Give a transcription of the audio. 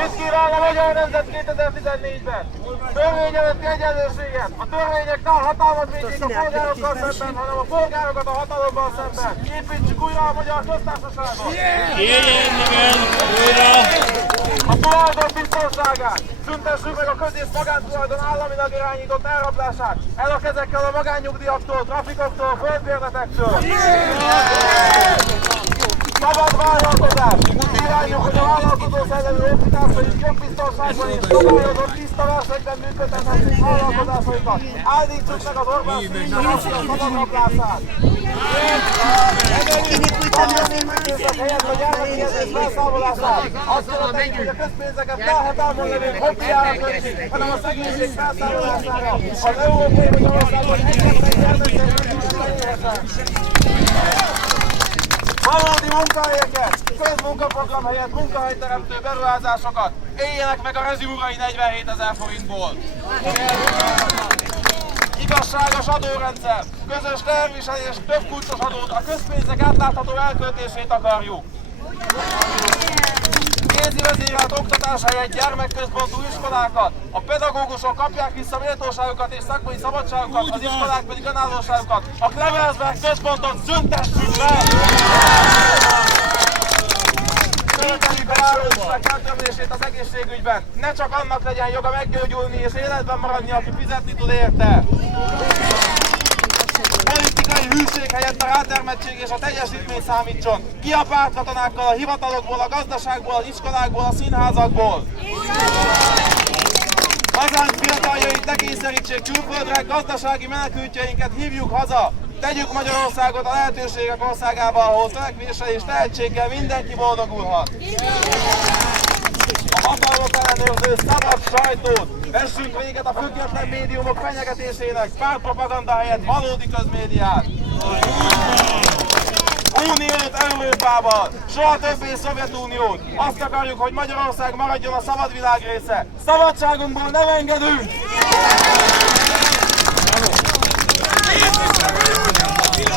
Mit kíván a magyar nemzet 2014-ben? Törvény előtti egyenlőséget! A törvények ne a hatalmat védjék a polgárokkal szemben, hanem a polgárokat a hatalommal szemben! Építsük újra a magyar köztársaságot! Igen, újra! A tulajdon biztonságát! Szüntessük meg a közész magántulajdon államilag irányított elrablását! El a kezekkel a magánnyugdíjaktól, trafikoktól, földbérletektől! Szabad vállalkozás! Úgy irányok, hogy a vállalkozó szellemű honfitársaink jogbiztonságban és szabályozott tiszta versenyben működtethetők vállalkozásaikat! Állítsuk meg az Orbán színűségét a szabad rablását! Emeljük a művészet helyett a gyermekiezés felszámolását! Azt követeljük, hogy a közpénzeket ne a hatalmon levők hobbiára költsék, hanem a szegénység felszámolására! Az Európai Magyarországon egyetlen gyermekek élhessen! Valódi munkahelyeket, közmunkaprogram helyett munkahelyteremtő beruházásokat éljenek meg a rezsimurai 47 000 forintból. Igazságos adórendszer, közös terviselés, több kulcsos adót, a közpénzek átlátható elköltését akarjuk. Kézi vezérelt oktatás helyett gyermekközpontú iskolákat, a pedagógusok kapják vissza méltóságukat és szakmai szabadságukat, az iskolák pedig önállóságukat. A Clemensberg központot szüntessük meg! Követeljük a vállalatok eltörlését az egészségügyben. Ne csak annak legyen joga meggyógyulni és életben maradni, aki fizetni tud érte. Politikai hűség helyett a rátermettség és a teljesítmény számítson. Ki a pártkatonákkal a hivatalokból, a gazdaságból, az iskolákból, a színházakból. Hazánk fiataljait ne kényszerítsék külföldre, gazdasági menekültjeinket hívjuk haza. Tegyük Magyarországot a lehetőségek országába, ahol törekvéssel és tehetséggel mindenki boldogulhat. A hatalmat ellenőrző szabad sajtót, vessünk véget a független médiumok fenyegetésének, pártpropaganda helyett valódi közmédiát. Uniót Európával, soha többé Szovjetuniót. Azt akarjuk, hogy Magyarország maradjon a szabad világ része. Szabadságunkból nem engedünk!